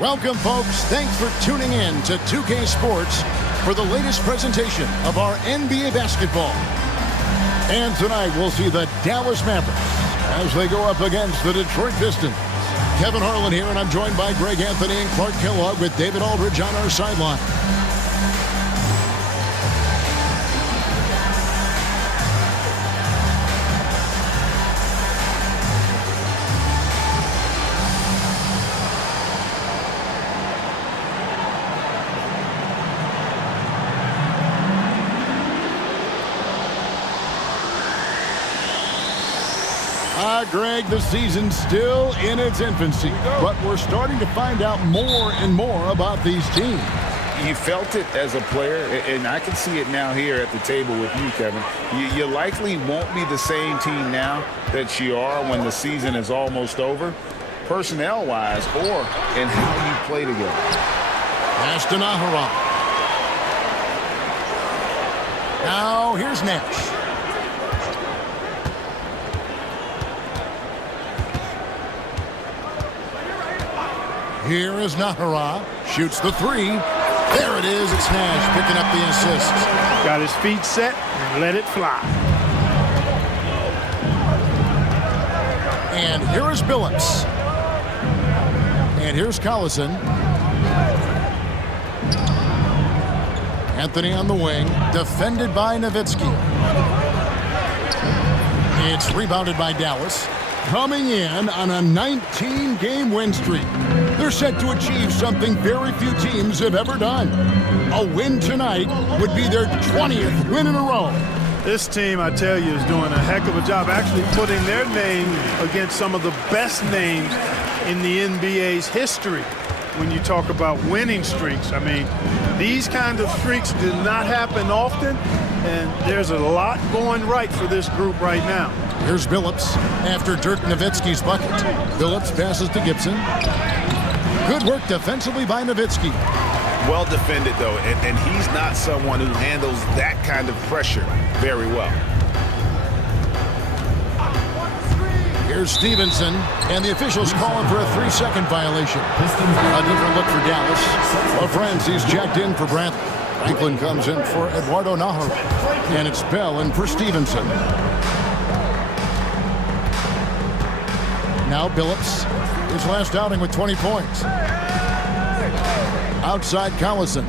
Welcome, folks. Thanks for tuning in to 2K Sports for the latest presentation of our NBA basketball. And tonight we'll see the Dallas Mavericks as they go up against the Detroit Pistons. Kevin Harlan here, and I'm joined by Greg Anthony and Clark Kellogg with David Aldridge on our sideline. Greg, the season's still in its infancy, but we're starting to find out more and more about these teams. You felt it as a player, and I can see it now here at the table with you, Kevin. You likely won't be the same team now that you are when the season is almost over, personnel-wise or in how you play together. Ashton Ahara. Now here's Nash. Here is Nahara, shoots the three. There it is, it's Nash picking up the assist. Got his feet set and let it fly. And here is Billups. And here's Collison. Anthony on the wing, defended by Nowitzki. It's rebounded by Dallas. Coming in on a 19-game win streak. They're set to achieve something very few teams have ever done. A win tonight would be their 20th win in a row. This team, I tell you, is doing a heck of a job actually putting their name against some of the best names in the NBA's history. When you talk about winning streaks, I mean, these kinds of streaks do not happen often, and there's a lot going right for this group right now. Here's Billups after Dirk Nowitzki's bucket. Billups passes to Gibson. Good work defensively by Nowitzki. Well defended, though, and he's not someone who handles that kind of pressure very well. Here's Stevenson, and the officials calling for a 3-second violation. A different look for Dallas. Well, friends, he's checked in for Brantley. Franklin comes in for Eduardo Nahara, and it's Bell in for Stevenson. Now Billups, his last outing with 20 points. Outside Collison.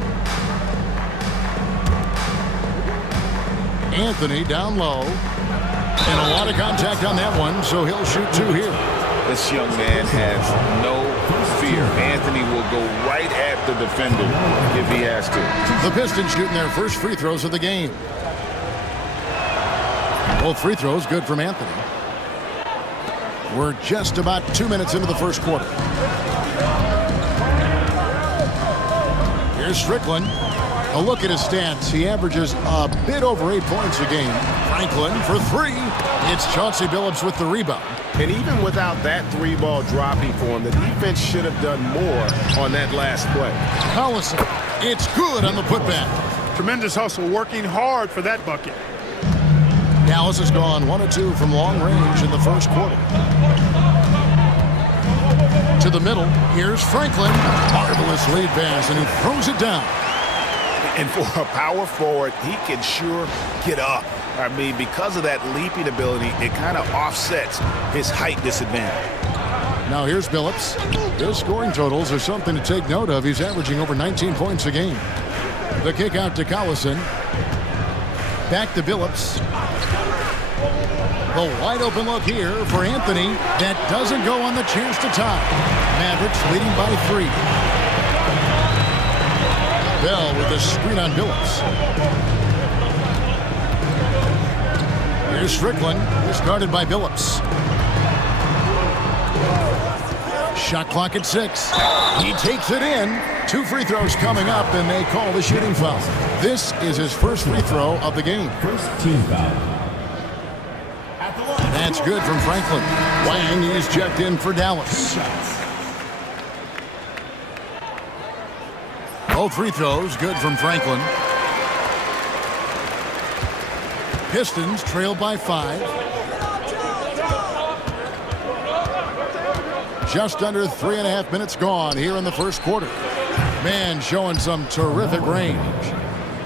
Anthony down low. And a lot of contact on that one, so he'll shoot two here. This young man has no fear. Anthony will go right at the defender if he has to. The Pistons shooting their first free throws of the game. Both free throws good from Anthony. We're just about 2 minutes into the first quarter. Here's Strickland. A look at his stats. He averages a bit over 8 points a game. Franklin for three. It's Chauncey Billups with the rebound. And even without that three-ball dropping for him, the defense should have done more on that last play. Collison. It's good on the putback. Tremendous hustle, working hard for that bucket. Dallas has gone 1 of 2 from long range in the first quarter. To the middle. Here's Franklin. Marvelous lead pass, and he throws it down. And for a power forward, he can sure get up. I mean, because of that leaping ability, it kind of offsets his height disadvantage. Now here's Billups. His scoring totals are something to take note of. He's averaging over 19 points a game. The kick out to Collison. Back to Billups. The wide open look here for Anthony. That doesn't go on the chance to tie. Mavericks leading by 3. Bell with the screen on Billups. Here's Strickland, discarded by Billups. Shot clock at 6. He takes it in. 2 free throws coming up, and they call the shooting foul. This is his first free throw of the game. First team foul. That's good from Franklin. Wang is checked in for Dallas. Both free throws good from Franklin. Pistons trail by 5. just under 3.5 minutes gone here in the first quarter. Man showing some terrific range.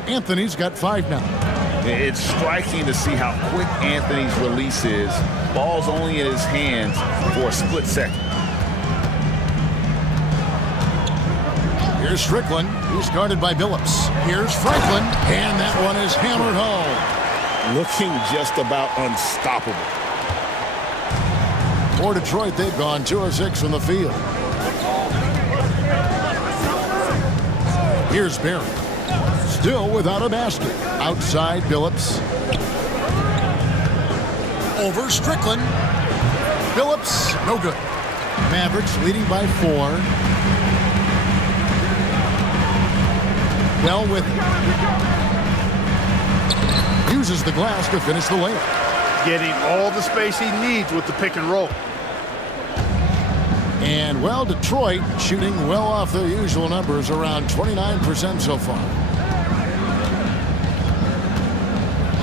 Anthony's got 5 now. It's striking to see how quick Anthony's release is. Ball's only in his hands for a split second. Here's Strickland. He's guarded by Billups. Here's Franklin. And that one is hammered home. Looking just about unstoppable. For Detroit, they've gone 2 of 6 from the field. Here's Barry. Still without a basket. Outside Billups. Over Strickland. Billups, no good. Mavericks leading by 4. Bell with it. Uses the glass to finish the layup. Getting all the space he needs with the pick and roll. And, well, Detroit shooting well off their usual numbers, around 29% so far.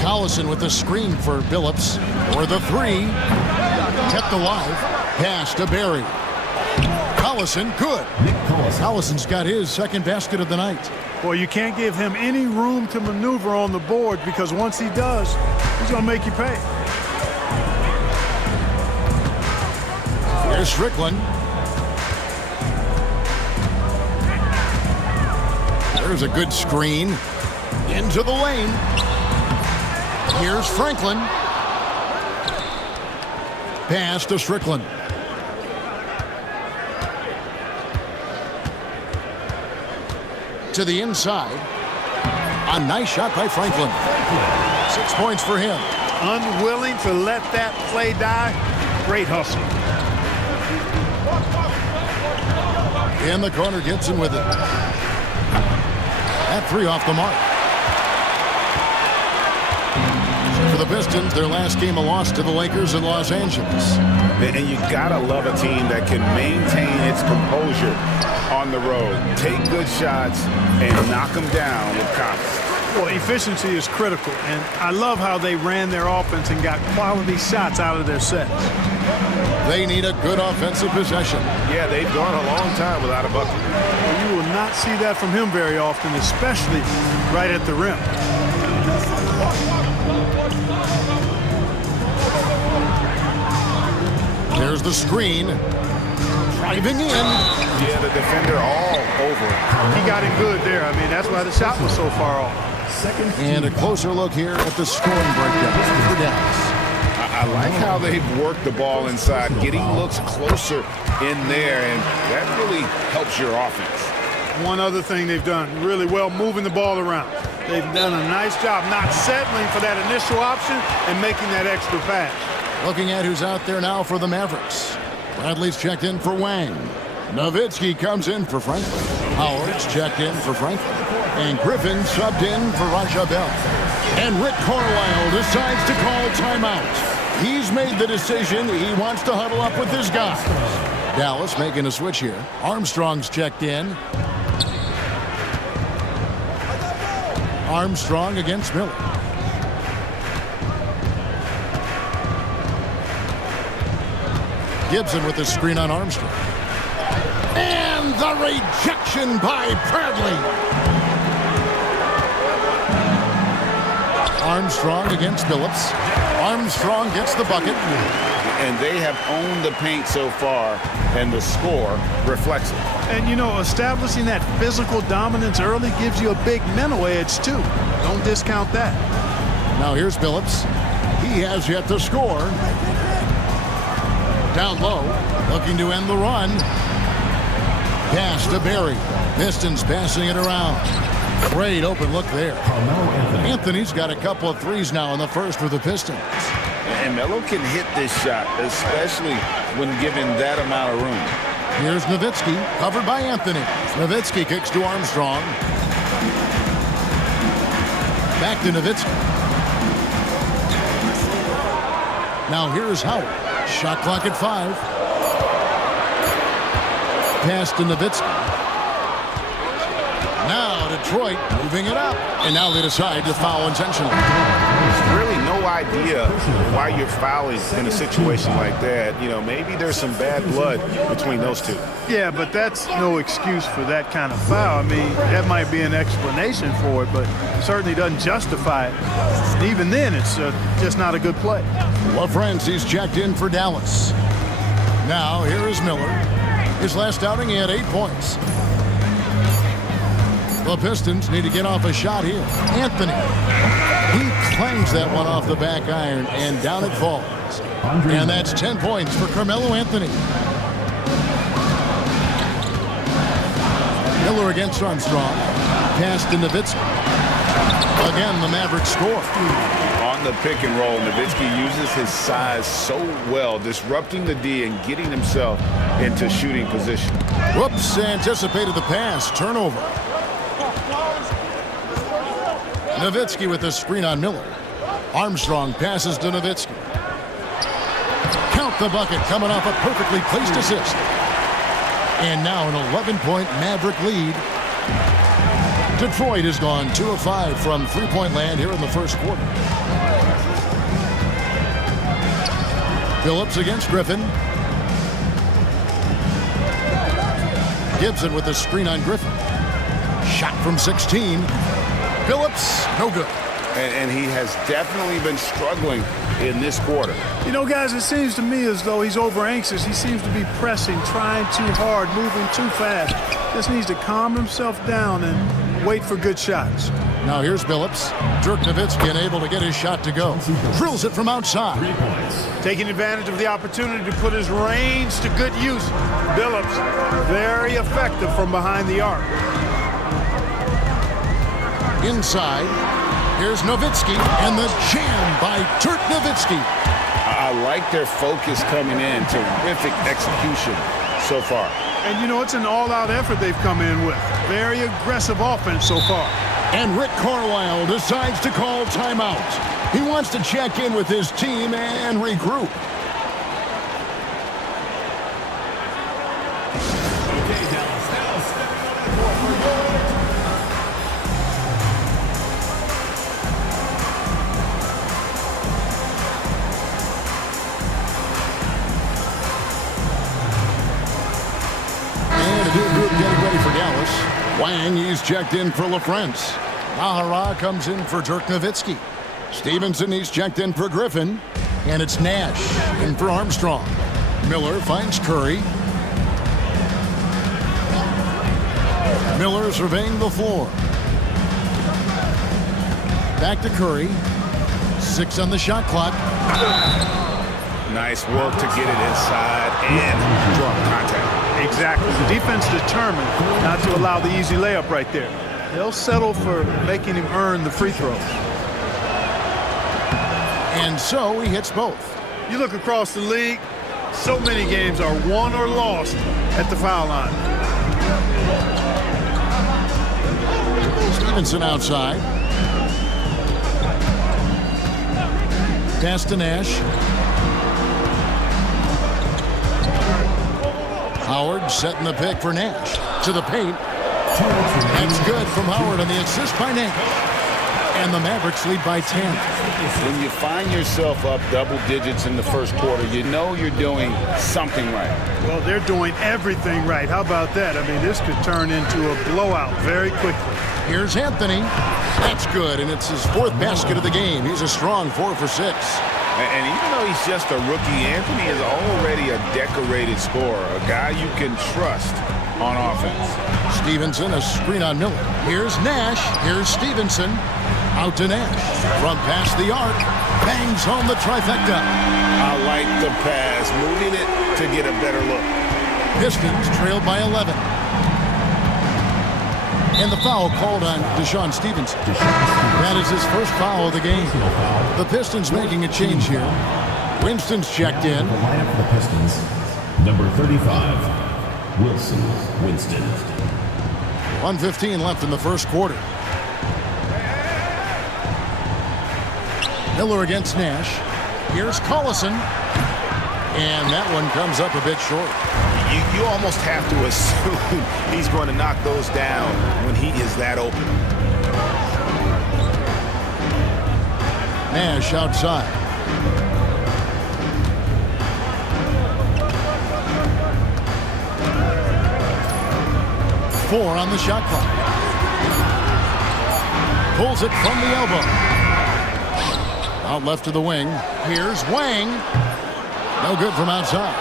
Collison with the screen for Billups. For the 3. Kept alive. Pass to Barry. Collison, good. Collison's got his second basket of the night. Well, you can't give him any room to maneuver on the board, because once he does, he's going to make you pay. Here's Strickland. There's a good screen. Into the lane. Here's Franklin. Pass to Strickland. To the inside. A nice shot by Franklin. 6 points for him. Unwilling to let that play die. Great hustle. In the corner, Gibson with it. That 3 off the mark. For the Pistons, their last game a loss to the Lakers in Los Angeles. And you gotta love a team that can maintain its composure on the road. Take good shots and knock them down with confidence. Well, efficiency is critical, and I love how they ran their offense and got quality shots out of their sets. They need a good offensive possession. Yeah, they've gone a long time without a bucket. Well, you will not see that from him very often, especially right at the rim. There's the screen. Driving in. Yeah, the defender all over. He got it good there. I mean, that's why the shot was so far off. And a closer look here at the scoring breakdown for Dallas. I like how they've worked the ball inside, getting looks closer in there, and that really helps your offense. One other thing they've done really well, moving the ball around. They've done a nice job not settling for that initial option and making that extra pass. Looking at who's out there now for the Mavericks. Bradley's checked in for Wang. Nowitzki comes in for Franklin. Howard's checked in for Franklin. And Griffin subbed in for Raja Bell. And Rick Carlisle decides to call timeout. He's made the decision. He wants to huddle up with his guys. Dallas making a switch here. Armstrong's checked in. Armstrong against Miller. Gibson with the screen on Armstrong. And the rejection by Bradley. Armstrong against Billups. Armstrong gets the bucket. And they have owned the paint so far, and the score reflects it. And, you know, establishing that physical dominance early gives you a big mental edge, too. Don't discount that. Now here's Billups. He has yet to score. Down low, looking to end the run. Pass to Barry. Pistons passing it around. Great open look there. Anthony's got a couple of threes now in the first for the Pistons. And Melo can hit this shot, especially when given that amount of room. Here's Nowitzki, covered by Anthony. Nowitzki kicks to Armstrong. Back to Nowitzki. Now here's Howard. Shot clock at 5. Pass to Nowitzki. Now Detroit moving it up. And now they decide to foul intentionally. There's really no no idea why you're fouling in a situation like that. You know, maybe there's some bad blood between those two. Yeah, but that's no excuse for that kind of foul. I mean, that might be an explanation for it, but certainly doesn't justify it. And even then, it's just not a good play. LaFrance's checked in for Dallas. Now, here is Miller. His last outing, he had 8 points. The Pistons need to get off a shot here. Anthony. He clangs that one off the back iron, and down it falls. And that's 10 points for Carmelo Anthony. Miller against Armstrong. Pass to Nowitzki. Again, the Mavericks score. On the pick and roll, Nowitzki uses his size so well, disrupting the D and getting himself into shooting position. Whoops, anticipated the pass. Turnover. Nowitzki with the screen on Miller. Armstrong passes to Nowitzki. Count the bucket, coming off a perfectly placed assist. And now an 11-point Maverick lead. Detroit has gone 2 of 5 from three-point land here in the first quarter. Phillips against Griffin. Gibson with the screen on Griffin. Shot from 16. Phillips, no good. And he has definitely been struggling in this quarter. You know, guys, it seems to me as though he's over anxious. He seems to be pressing, trying too hard, moving too fast. Just needs to calm himself down and wait for good shots. Now here's Phillips. Dirk Nowitzki unable to get his shot to go. Drills it from outside. Taking advantage of the opportunity to put his range to good use. Phillips, very effective from behind the arc. Inside, here's Nowitzki, and the jam by Dirk Nowitzki. I like their focus coming in. Terrific execution so far. And, you know, it's an all-out effort they've come in with. Very aggressive offense so far. And Rick Carlisle decides to call timeout. He wants to check in with his team and regroup. Okay, Dallas, now step on the court for your getting ready for Dallas. Wang, he's checked in for LaFrance. Mahara comes in for Dirk Nowitzki. Stevenson, he's checked in for Griffin. And it's Nash in for Armstrong. Miller finds Curry. Miller surveying the floor. Back to Curry. 6 on the shot clock. Nice work to get it inside and draw contact. Exactly. The defense determined not to allow the easy layup right there. They'll settle for making him earn the free throw. And so he hits both. You look across the league, so many games are won or lost at the foul line. Stevenson outside. Pass to Nash. Howard setting the pick for Nash. To the paint. That's good from Howard on the assist by Nash. And the Mavericks lead by 10. When you find yourself up double digits in the first quarter, you know you're doing something right. Well, they're doing everything right. How about that? I mean, this could turn into a blowout very quickly. Here's Anthony. That's good, and it's his 4th basket of the game. He's a strong 4 for 6. And even though he's just a rookie, Anthony is already a decorated scorer, a guy you can trust on offense. Stevenson, a screen on Miller. Here's Nash. Here's Stevenson. Out to Nash. From past the arc. Bangs home the trifecta. I like the pass, moving it to get a better look. Pistons trailed by 11. And the foul called on Deshaun Stevenson. That is his first foul of the game. The Pistons making a change here. Winston's checked in. The lineup for the Pistons, number 35, Winston. 1:15 left in the first quarter. Miller against Nash. Here's Collison. And that one comes up a bit short. You almost have to assume he's going to knock those down when he is that open. Nash outside. Four on the shot clock. Pulls it from the elbow. Out left to the wing. Here's Wang. No good from outside.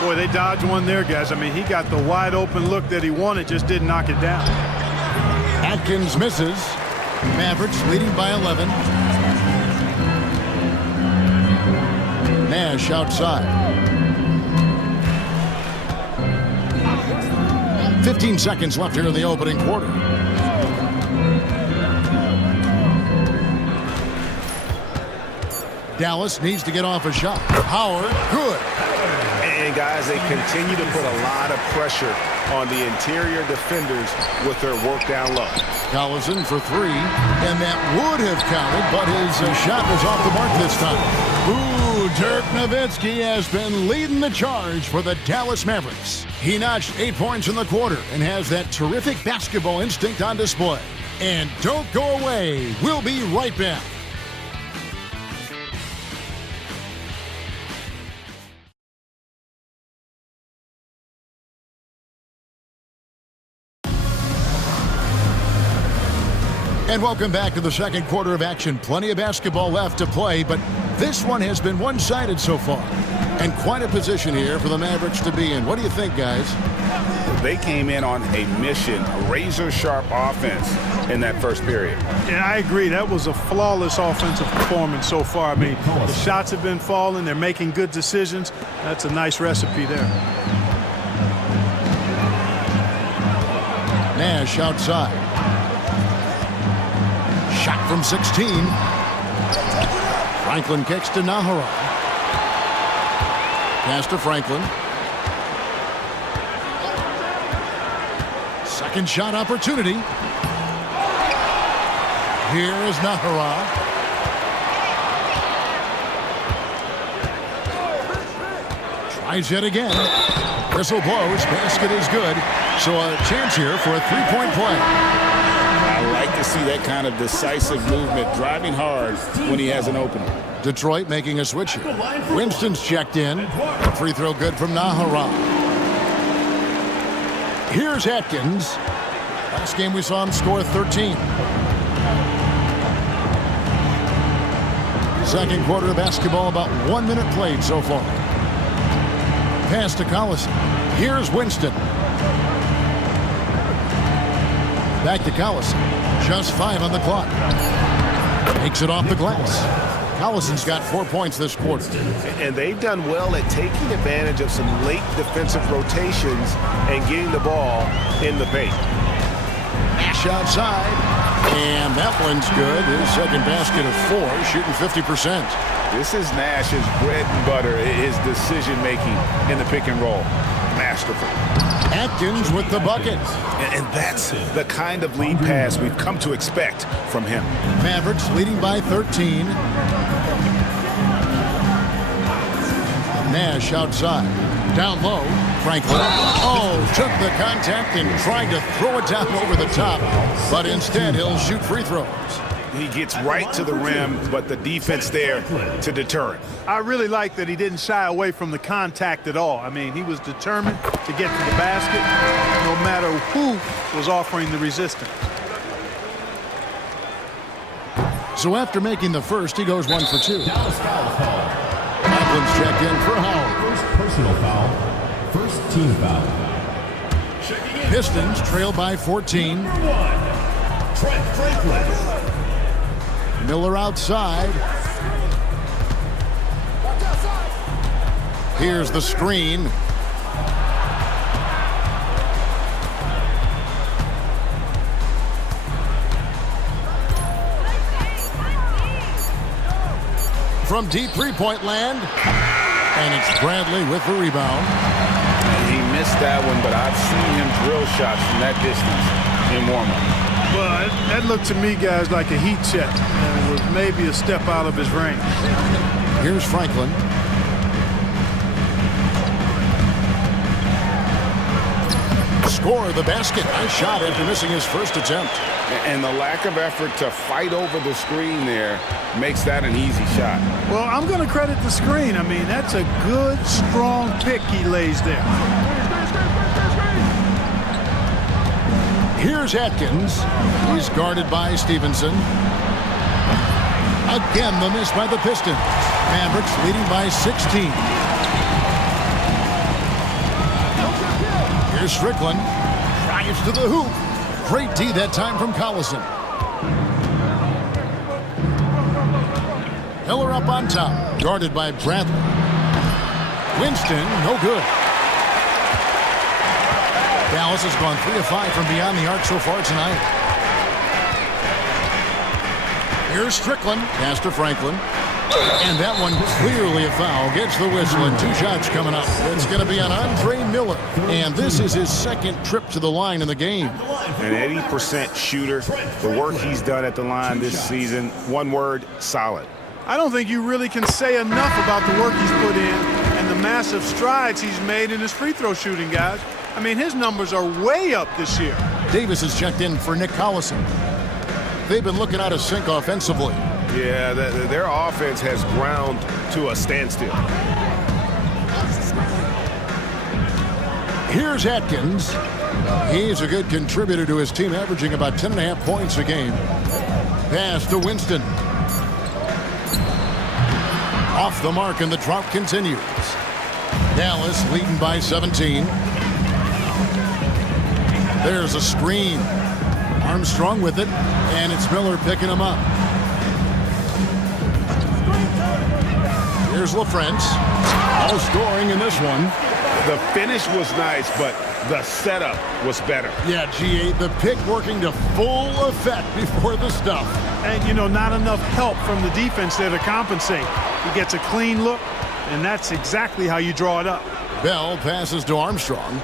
Boy, they dodged one there, guys. I mean, he got the wide open look that he wanted, just didn't knock it down. Atkins misses. Mavericks leading by 11. Nash outside. 15 seconds left here in the opening quarter. Dallas needs to get off a shot. Howard, good. And guys, they continue to put a lot of pressure on the interior defenders with their work down low. Collison for three, and that would have counted, but his shot was off the mark this time. Ooh, Dirk Nowitzki has been leading the charge for the Dallas Mavericks. He notched 8 points in the quarter and has that terrific basketball instinct on display. And don't go away. We'll be right back. And welcome back to the second quarter of action. Plenty of basketball left to play, but this one has been one-sided so far. And quite a position here for the Mavericks to be in. What do you think, guys? They came in on a mission, a razor-sharp offense in that first period. Yeah, I agree. That was a flawless offensive performance so far. I mean, the shots have been falling. They're making good decisions. That's a nice recipe there. Nash outside. Shot from 16. Franklin kicks to Nahara. Pass to Franklin. Second shot opportunity. Here is Nahara. Tries it again. Whistle blows. Basket is good. So a chance here for a three-point play. I like to see that kind of decisive movement, driving hard when he has an opening. Detroit making a switch here. Winston's checked in. A free throw good from Nahara. Here's Atkins. Last game we saw him score 13. Second quarter of basketball, about 1 minute played so far. Pass to Collison. Here's Winston. Back to Collison. Just 5 on the clock. Takes it off the glass. Collison's got 4 points this quarter. And they've done well at taking advantage of some late defensive rotations and getting the ball in the paint. Nash outside. And that one's good. His second basket of 4, shooting 50%. This is Nash's bread and butter, his decision-making in the pick and roll. Masterful. Atkins with the bucket. And that's the kind of lead pass we've come to expect from him. Mavericks leading by 13. Nash outside. Down low. Franklin. Oh, took the contact and tried to throw it down over the top. But instead, he'll shoot free throws. He gets right to the rim, but the defense there to deter it. I really like that he didn't shy away from the contact at all. I mean, he was determined to get to the basket no matter who was offering the resistance. So after making the first, he goes 1 for 2. Dallas foul call. Franklin's checked in for Howard. First personal foul. First team foul. Pistons trail by 14. Number 1, Trent Franklin. Miller outside. Here's the screen. From deep three-point land. And it's Bradley with the rebound. He missed that one, but I've seen him drill shots from that distance in warm-up. Well, that looked to me, guys, like a heat check. And it was maybe a step out of his range. Here's Franklin. score the basket. Nice shot after missing his first attempt. And the lack of effort to fight over the screen there makes that an easy shot. Well, I'm going to credit the screen. I mean, that's a good, strong pick he lays there. Here's Atkins. He's guarded by Stevenson. Again, the miss by the Pistons. Mavericks leading by 16. Here's Strickland. Drives to the hoop. Great D that time from Collison. Miller up on top. Guarded by Bradley. Winston, no good. Dallas has gone 3 of 5 from beyond the arc so far tonight. Here's Strickland. Pass to Franklin. And that one clearly a foul. Gets the whistle and 2 shots coming up. It's going to be on Andre Miller. And this is his second trip to the line in the game. An 80% shooter. The work he's done at the line this season, one word, solid. I don't think you really can say enough about the work he's put in and the massive strides he's made in his free throw shooting, guys. I mean, his numbers are way up this year. Davis has checked in for Nick Collison. They've been looking out of sync offensively. Yeah, their offense has ground to a standstill. Here's Atkins. He's a good contributor to his team, averaging about 10.5 points a game. Pass to Winston. Off the mark, and the drought continues. Dallas leading by 17. There's a screen. Armstrong with it, and it's Miller picking him up. Here's LaFrance. All scoring in this one. The finish was nice, but the setup was better. Yeah, GA, the pick working to full effect before the stuff. And, you know, not enough help from the defense there to compensate. He gets a clean look, and that's exactly how you draw it up. Bell passes to Armstrong.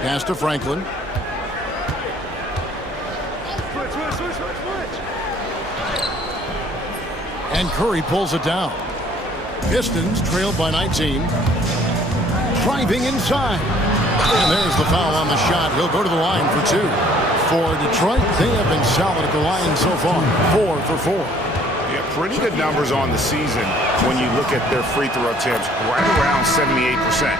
Pass to Franklin. And Curry pulls it down. Pistons trailed by 19. Driving inside. And there's the foul on the shot. He'll go to the line for 2. For Detroit, they have been solid at the line so far. 4 for 4. Yeah, pretty good numbers on the season when you look at their free throw attempts, right around 78%.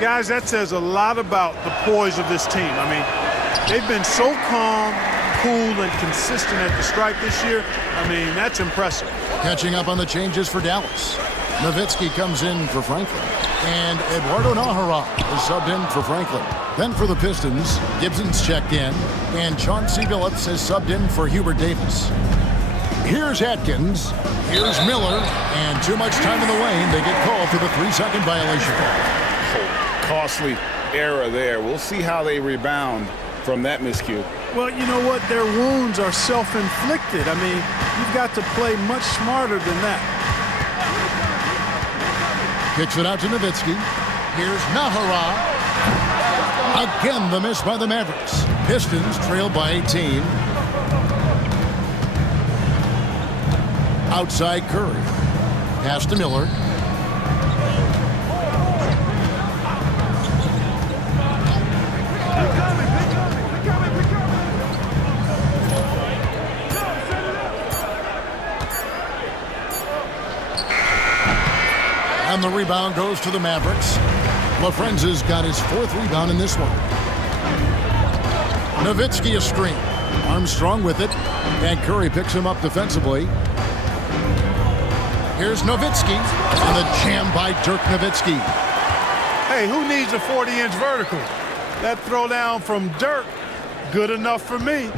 Guys, that says a lot about the poise of this team. I mean, they've been so calm, cool, and consistent at the stripe this year. I mean, that's impressive. Catching up on the changes for Dallas. Nowitzki comes in for Franklin. And Eduardo Nájera is subbed in for Franklin. Then for the Pistons, Gibson's checked in. And Chauncey Billups is subbed in for Hubert Davis. Here's Atkins. Here's Miller. And too much time in the lane. They get called for the 3-second violation. Costly error there. We'll see how they rebound from that miscue. Well, you know what? Their wounds are self-inflicted. I mean, you've got to play much smarter than that. Kicks it out to Nowitzki. Here's Nájera. Again, the miss by the Mavericks. Pistons trail by 18. Outside Curry. Pass to Miller. And the rebound goes to the Mavericks. LaFrenza's got his 4th rebound in this one. Nowitzki a screen. Armstrong with it. And Curry picks him up defensively. Here's Nowitzki. And the jam by Dirk Nowitzki. Hey, who needs a 40-inch vertical? That throwdown from Dirk, good enough for me.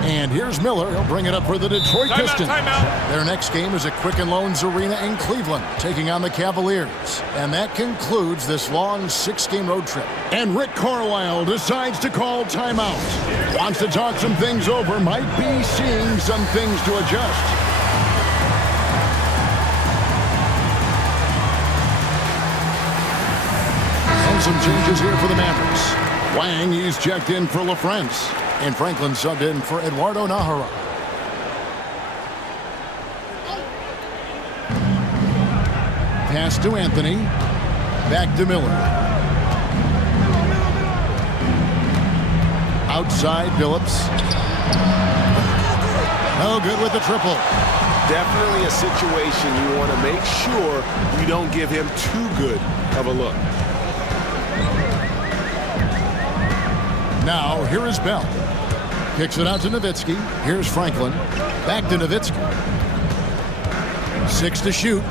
And here's Miller. He'll bring it up for the Detroit Pistons. Timeout. Their next game is at Quicken Loans Arena in Cleveland, taking on the Cavaliers. And that concludes this long 6-game road trip. And Rick Carlisle decides to call timeout. Wants to talk some things over, might be seeing some things to adjust. And some changes here for the Mavericks. Wang, he's checked in for LaFrance. And Franklin subbed in for Eduardo Nájera. Pass to Anthony. Back to Miller. Outside Billups. No good with the triple. Definitely a situation you want to make sure you don't give him too good of a look. Now, here is Bell. Kicks it out to Nowitzki. Here's Franklin. Back to Nowitzki. 6 to shoot.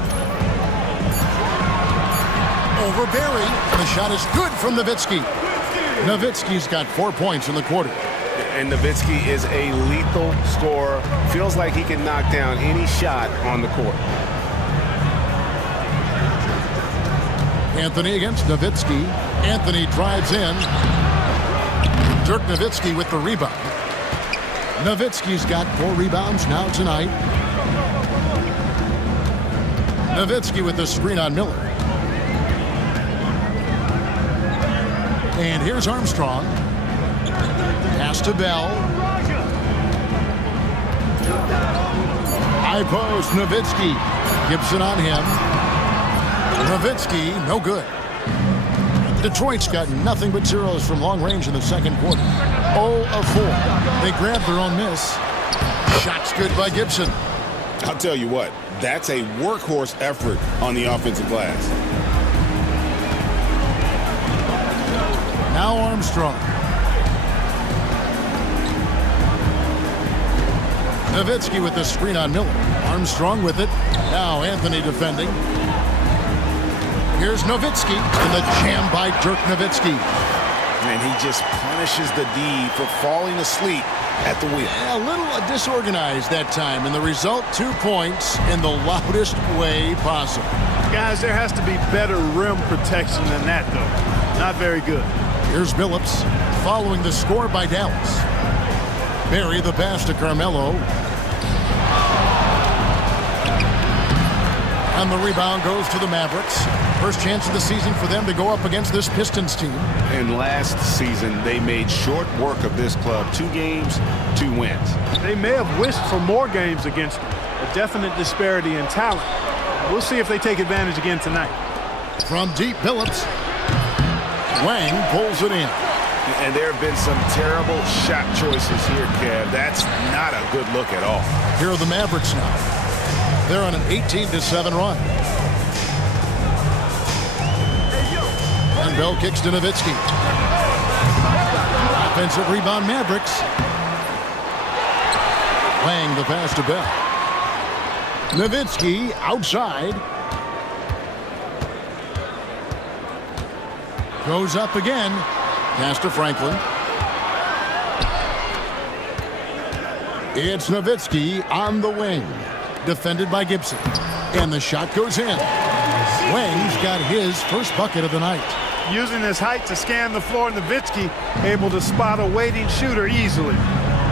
Over Barry. The shot is good from Nowitzki. Nowitzki's got 4 points in the quarter. And Nowitzki is a lethal scorer. Feels like he can knock down any shot on the court. Anthony against Nowitzki. Anthony drives in. Dirk Nowitzki with the rebound. Nowitzki's got 4 rebounds now tonight. Nowitzki with the screen on Miller. And here's Armstrong. Pass to Bell. High post, Nowitzki. Gibson on him. Nowitzki, no good. Detroit's got nothing but zeros from long range in the second quarter. 0 of 4. They grabbed their own miss. Shot's good by Gibson. I'll tell you what, that's a workhorse effort on the offensive glass. Now Armstrong. Nowitzki with the screen on Miller. Armstrong with it. Now Anthony defending. Here's Nowitzki, and the jam by Dirk Nowitzki. And he just punishes the D for falling asleep at the wheel. A little disorganized that time, and the result, 2 points in the loudest way possible. Guys, there has to be better rim protection than that, though. Not very good. Here's Billups, following the score by Dallas. Barry the pass to Carmelo. And the rebound goes to the Mavericks. First chance of the season for them to go up against this Pistons team. And last season, they made short work of this club. 2 games, 2 wins. They may have wished for more games against them. A definite disparity in talent. We'll see if they take advantage again tonight. From deep, Billups. Wang pulls it in. And there have been some terrible shot choices here, Kev. That's not a good look at all. Here are the Mavericks now. They're on an 18-7 run. And Bell kicks to Nowitzki. Offensive rebound, Mavericks. Wang the pass to Bell. Nowitzki outside. Goes up again. Pass to Franklin. It's Nowitzki on the wing. Defended by Gibson. And the shot goes in. Wang's got his first bucket of the night. Using his height to scan the floor, Nowitzki able to spot a waiting shooter easily.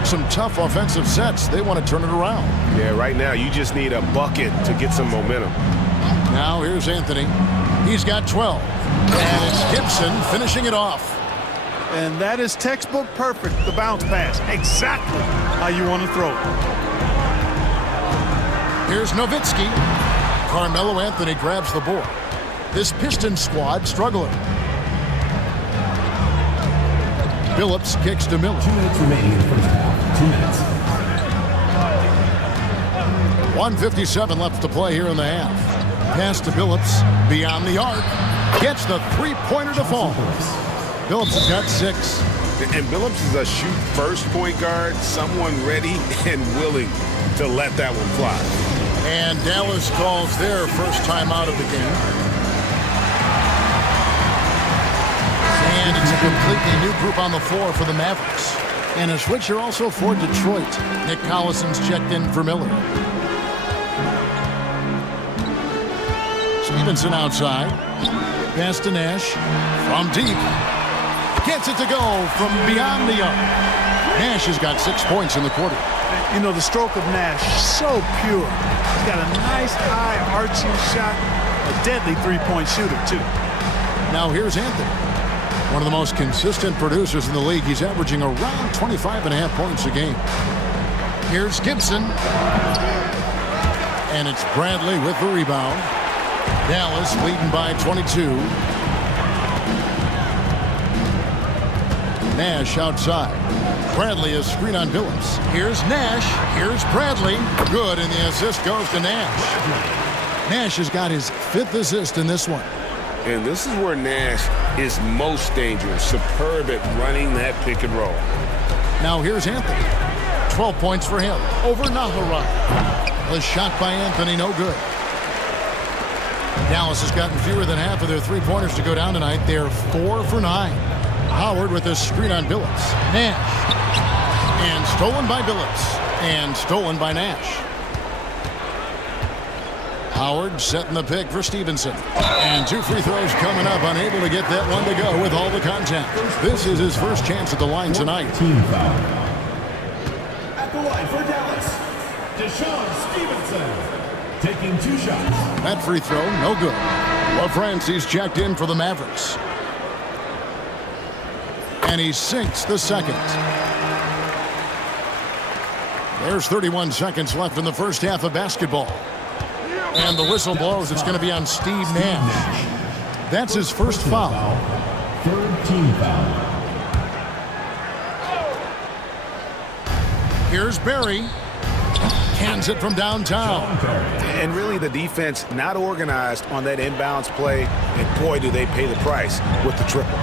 Some tough offensive sets. They want to turn it around. Yeah, right now you just need a bucket to get some momentum. Now here's Anthony. He's got 12. And it's Gibson finishing it off. And that is textbook perfect, the bounce pass. Exactly how you want to throw it. Here's Nowitzki. Carmelo Anthony grabs the board. This Pistons squad struggling. Billups kicks to Miller. 2 minutes remaining in the first half. 2 minutes. 1:57 left to play here in the half. Pass to Billups. Beyond the arc. Gets the three-pointer to fall. Billups has got 6. And Billups is a shoot-first point guard, someone ready and willing to let that one fly. And Dallas calls their first time out of the game. And it's a completely new group on the floor for the Mavericks. And a switcher also for Detroit. Nick Collison's checked in for Miller. Stevenson outside. Pass to Nash. From deep. Gets it to go from beyond the arc. Nash has got 6 points in the quarter. You know, the stroke of Nash, so pure. He's got a nice high arching shot. A deadly three-point shooter, too. Now here's Anthony. One of the most consistent producers in the league. He's averaging around 25.5 points a game. Here's Gibson. And it's Bradley with the rebound. Dallas leading by 22. Nash outside. Bradley is screen on Billups. Here's Nash. Here's Bradley. Good, and the assist goes to Nash. Nash has got his 5th assist in this one. And this is where Nash is most dangerous. Superb at running that pick and roll. Now here's Anthony. 12 points for him over Naharai. The shot by Anthony, no good. Dallas has gotten fewer than half of their three-pointers to go down tonight. They're 4 for 9. Howard with a screen on Billups. Nash. And stolen by Billups. And stolen by Nash. Howard setting the pick for Stevenson. And 2 free throws coming up. Unable to get that one to go with all the contact. This is his first chance at the line tonight. Team foul. At the line for Dallas, Deshaun Stevenson. Taking 2 shots. That free throw, no good. LaFrancie's checked in for the Mavericks. And he sinks the second. There's 31 seconds left in the first half of basketball. And the whistle blows. It's going to be on Steve Nash. That's his first foul. 3rd team foul. Here's Barry. Hands it from downtown. And really the defense not organized on that inbounds play. And boy, do they pay the price with the triple.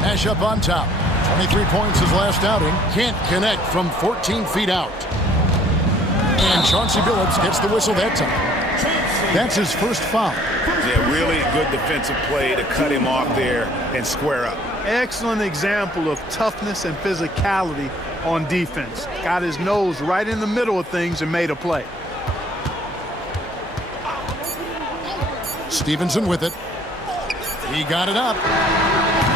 Nash up on top. 23 points his last outing. Can't connect from 14 feet out. And Chauncey Billups gets the whistle that time. That's his first foul. Yeah, really good defensive play to cut him off there and square up. Excellent example of toughness and physicality on defense. Got his nose right in the middle of things and made a play. Stevenson with it. He got it up.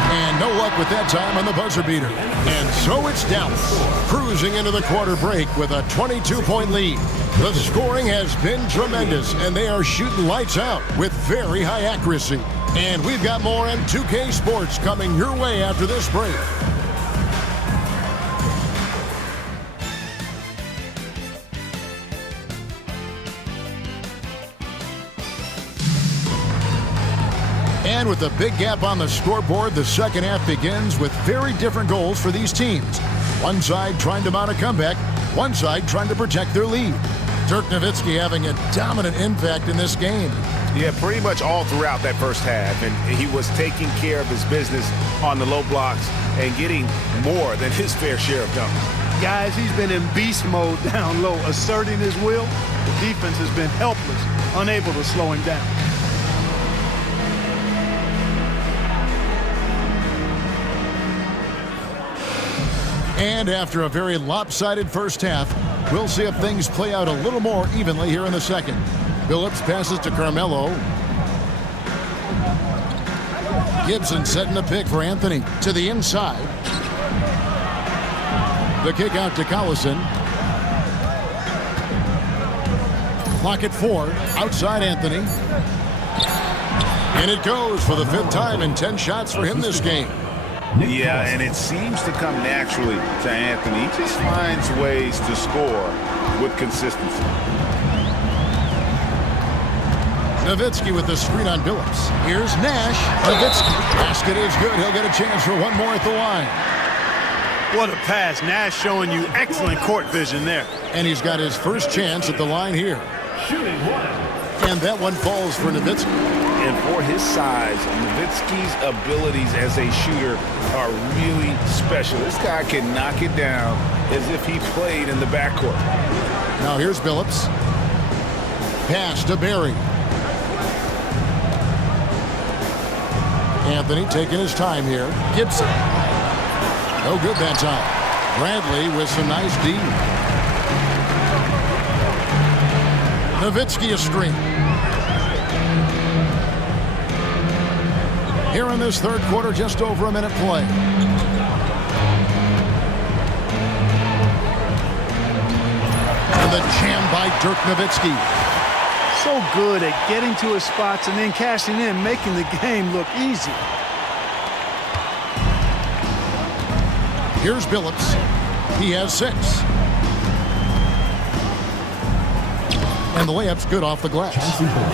And no luck with that time on the buzzer beater. And so it's Dallas, cruising into the quarter break with a 22-point lead. The scoring has been tremendous, and they are shooting lights out with very high accuracy. And we've got more M2K Sports coming your way after this break. And with a big gap on the scoreboard, the second half begins with very different goals for these teams. One side trying to mount a comeback, one side trying to protect their lead. Dirk Nowitzki having a dominant impact in this game. Yeah, pretty much all throughout that first half. And he was taking care of his business on the low blocks and getting more than his fair share of dunks. Guys, he's been in beast mode down low, asserting his will. The defense has been helpless, unable to slow him down. And after a very lopsided first half, we'll see if things play out a little more evenly here in the second. Billups passes to Carmelo. Gibson setting the pick for Anthony to the inside. The kick out to Collison. Clock at 4. Outside Anthony. And it goes for the 5th time in 10 shots for him this game. Yeah, and it seems to come naturally to Anthony. He just finds ways to score with consistency. Nowitzki with the screen on Billups. Here's Nash. Nowitzki. Basket is good. He'll get a chance for one more at the line. What a pass. Nash showing you excellent court vision there. And he's got his first chance at the line here. Shooting 1. And that one falls for Nowitzki. And for his size, Nowitzki's abilities as a shooter are really special. This guy can knock it down as if he played in the backcourt. Now here's Billups. Pass to Barry. Anthony taking his time here. Gibson. No good that time. Bradley with some nice D. Nowitzki a screen. Here in this third quarter, just over a minute play. And the jam by Dirk Nowitzki. So good at getting to his spots and then cashing in, making the game look easy. Here's Billups. He has 6. And the layup's good off the glass.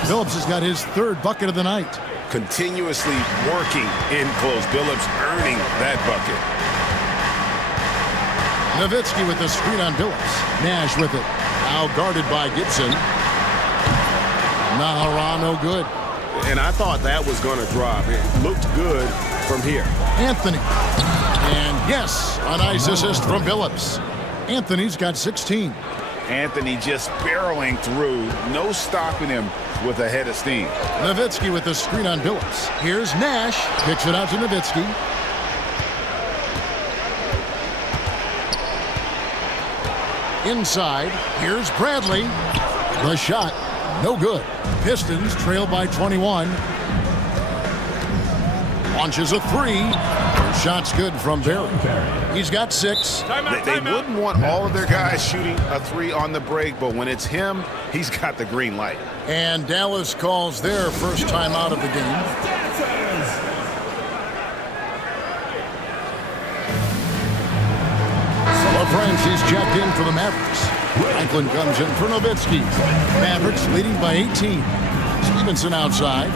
Billups has got his 3rd bucket of the night. continuously working in close. Billups earning that bucket. Nowitzki with the screen on Billups. Nash with it. Now guarded by Gibson. Nahara no good. And I thought that was going to drop. It looked good from here. Anthony. And yes, a nice assist from Billups. Anthony's got 16. Anthony just barreling through. No stopping him with a head of steam. Nowitzki with the screen on Billups. Here's Nash. Kicks it out to Nowitzki. Inside. Here's Bradley. The shot. No good. Pistons trail by 21. Launches a three. The shot's good from Barry. He's got 6. They wouldn't want all of their guys shooting a 3 on the break, but when it's him, he's got the green light. And Dallas calls their first time out of the game. LaFrancie's checked in for the Mavericks. Franklin comes in for Nowitzki. Mavericks leading by 18. Stevenson outside.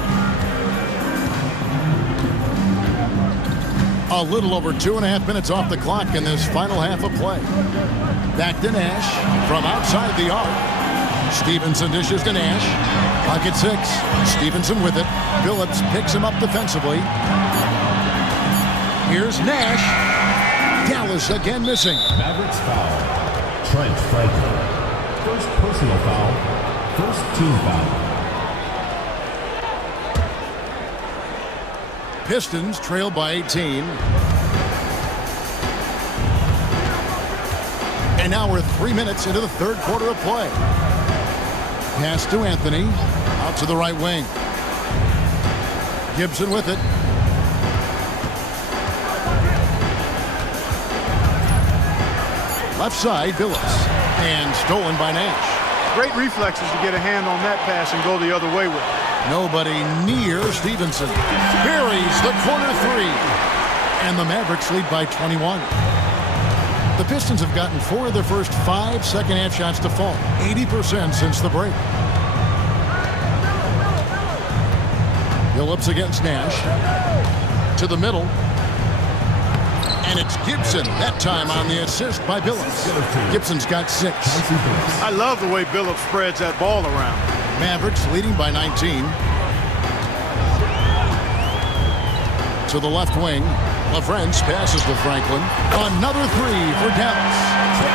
A little over 2.5 minutes off the clock in this final half of play. Back to Nash from outside the arc. Stevenson dishes to Nash. Pocket 6. Stevenson with it. Billups picks him up defensively. Here's Nash. Dallas again missing. Mavericks foul. Trent Franklin. First personal foul. First team foul. Pistons trail by 18. And now we're 3 minutes into the third quarter of play. Pass to Anthony. Out to the right wing. Gibson with it. Left side, Billups. And stolen by Nash. Great reflexes to get a hand on that pass and go the other way with it. Nobody near Stevenson. Buries the corner 3. And the Mavericks lead by 21. The Pistons have gotten 4 of their first 5 second-half shots to fall. 80% since the break. Billups against Nash. To the middle. And it's Gibson, that time on the assist by Billups. Gibson's got 6. I love the way Billups spreads that ball around. Mavericks leading by 19. To the left wing. LaFrance passes to Franklin. Another 3 for Dallas.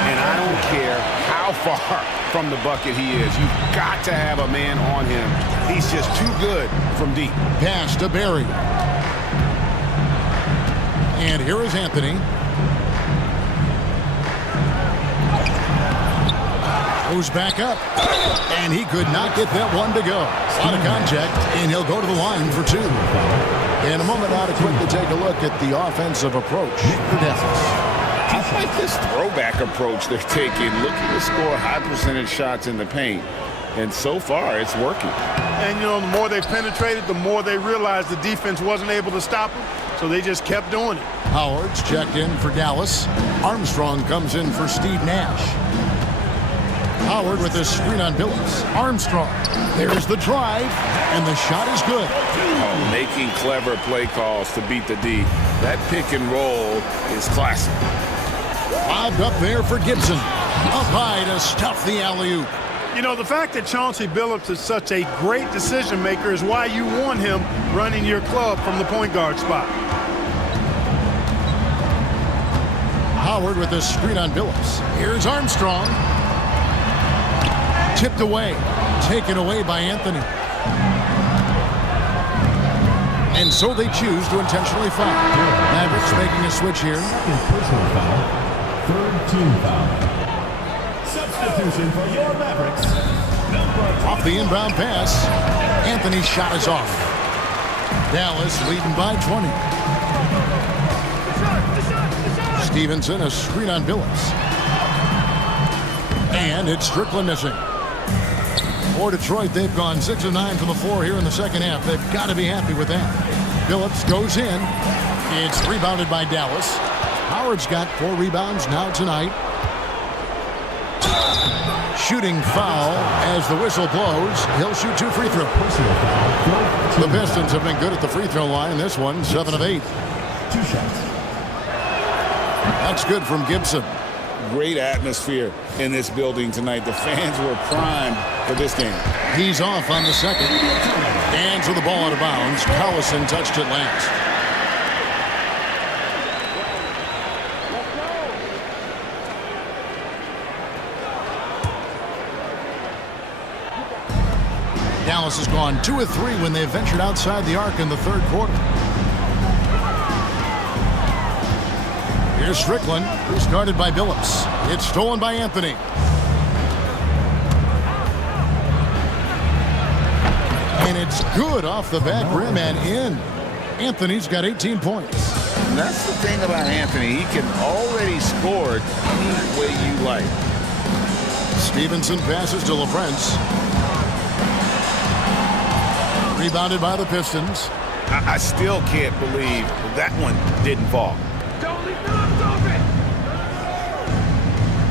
And I don't care how far from the bucket he is. You've got to have a man on him. He's just too good from deep. Pass to Barry. And here is Anthony. Goes back up. And he could not get that one to go. A lot of contact, and he'll go to the line for 2. In a moment now to quickly take a look at the offensive approach for Dallas. I like this throwback approach they're taking, looking to score high percentage shots in the paint. And so far, it's working. And, you know, the more they penetrated, the more they realized the defense wasn't able to stop them. So they just kept doing it. Howard's checked in for Dallas. Armstrong comes in for Steve Nash. Howard with a screen on Billups. Armstrong. There's the drive, and the shot is good. Oh, making clever play calls to beat the D. That pick and roll is classic. Lobbed up there for Gibson. Up high to stuff the alley-oop. You know, the fact that Chauncey Billups is such a great decision maker is why you want him running your club from the point guard spot. Howard with a screen on Billups. Here's Armstrong. Tipped away. Taken away by Anthony. And so they choose to intentionally foul. Mavericks making a switch here. Second personal foul. Third team foul. Substitution for your Mavericks. Off the inbound pass. Anthony's shot is off. Dallas leading by 20. Stevenson, a screen on Billups. And it's Strickland missing. For Detroit, they've gone 6 of 9 from the floor here in the second half. They've got to be happy with that. Billups goes in. It's rebounded by Dallas. Howard's got 4 rebounds now tonight. shooting foul as the whistle blows. He'll shoot 2 free throws. The Pistons have been good at the free throw line. This one, 7 of 8. 2 shots. That's good from Gibson. Great atmosphere in this building tonight. The fans were primed for this game. He's off on the second. Hands with the ball out of bounds. Collison touched it last. Dallas has gone 2 of 3 when they ventured outside the arc in the third quarter. Here's Strickland, who's guarded by Billups. It's stolen by Anthony. And it's good off the back rim and in. Anthony's got 18 points. And that's the thing about Anthony. He can already score any way you like. Stevenson passes to LaFrance. Rebounded by the Pistons. I still can't believe that one didn't fall.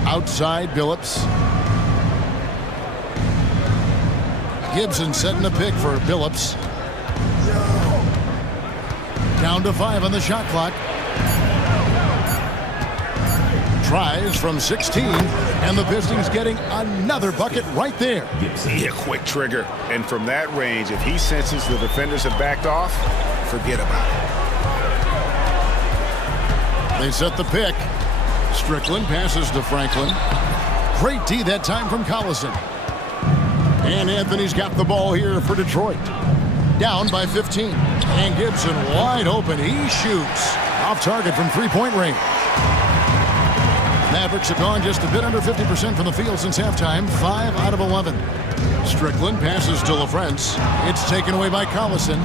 Outside Billups. Gibson setting the pick for Billups. Down to 5 on the shot clock. Tries from 16, and the Pistons getting another bucket right there. Yeah, quick trigger. And from that range, if he senses the defenders have backed off, forget about it. They set the pick. Strickland passes to Franklin. Great D that time from Collison. And Anthony's got the ball here for Detroit. Down by 15. And Gibson wide open. He shoots. Off target from three-point range. Mavericks have gone just a bit under 50% from the field since halftime. 5 out of 11. Strickland passes to LaFrance. It's taken away by Collison.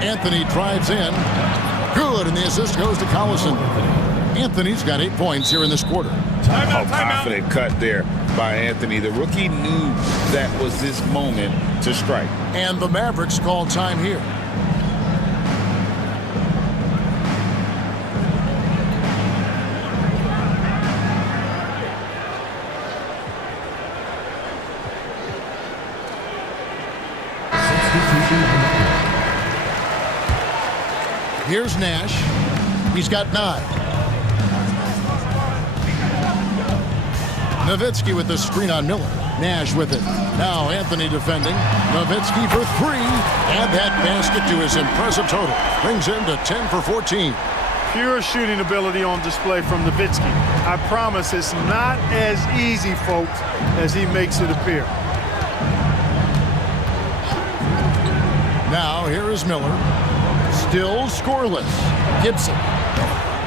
Anthony drives in. Good, and the assist goes to Collison. Anthony's got 8 points here in this quarter. Confident cut there by Anthony. The rookie knew that was his moment to strike. And the Mavericks call time here. Here's Nash. He's got 9. Nowitzki with the screen on Miller. Nash with it. Now Anthony defending. Nowitzki for 3. Add that basket to his impressive total. Brings him to 10 for 14. Pure shooting ability on display from Nowitzki. I promise it's not as easy, folks, as he makes it appear. Now here is Miller. Still scoreless. Gibson.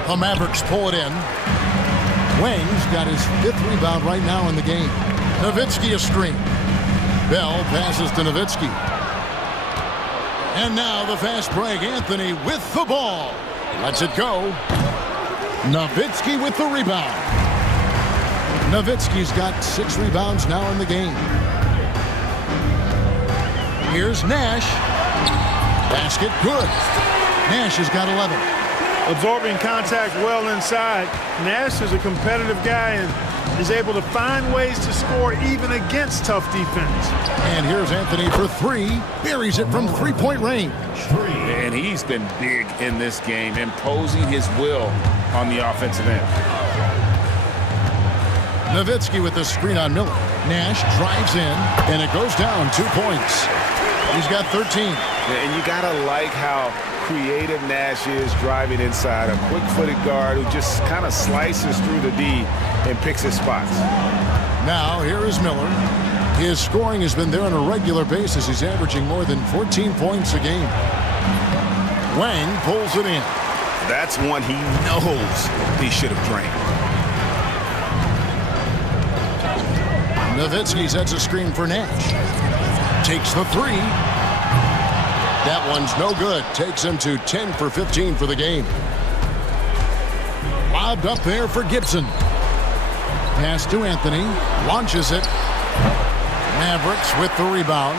The Mavericks pull it in. Wang's got his 5th rebound right now in the game. Nowitzki a screen. Bell passes to Nowitzki. And now the fast break. Anthony with the ball. Lets it go. Nowitzki with the rebound. Nowitzki's got 6 rebounds now in the game. Here's Nash. Basket good. Nash has got 11. Absorbing contact well inside. Nash is a competitive guy and is able to find ways to score even against tough defense. And here's Anthony for 3. Buries it from three-point range. And he's been big in this game, imposing his will on the offensive end. Nowitzki with the screen on Miller. Nash drives in, and it goes down 2 points. He's got 13. And you got to like how creative Nash is driving inside. A quick-footed guard who just kind of slices through the D and picks his spots. Now, here is Miller. His scoring has been there on a regular basis. He's averaging more than 14 points a game. Wang pulls it in. That's one he knows he should have drained. Nowitzki sets a screen for Nash. Takes the 3. That one's no good. Takes him to 10 for 15 for the game. Lobbed up there for Gibson. Pass to Anthony. Launches it. Mavericks with the rebound.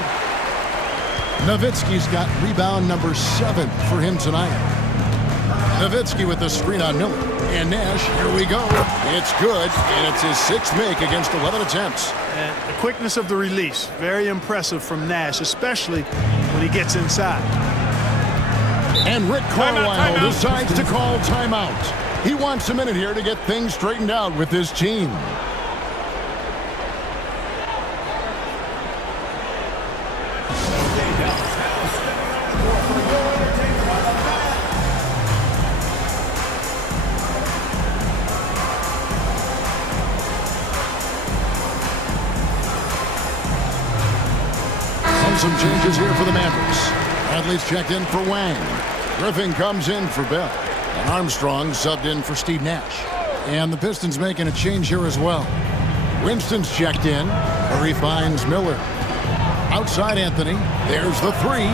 Nowitzki's got rebound number 7 for him tonight. Nowitzki with the screen on Miller. And Nash, here we go. It's good, and it's his 6th make against 11 attempts. And the quickness of the release, very impressive from Nash, especially when he gets inside. And Rick Carlisle decides to call timeout. He wants a minute here to get things straightened out with his team. Some changes here for the Mavericks. Bradley's checked in for Wang. Griffin comes in for Bell. And Armstrong subbed in for Steve Nash. And the Pistons making a change here as well. Winston's checked in. Murray finds Miller. Outside Anthony. There's the 3.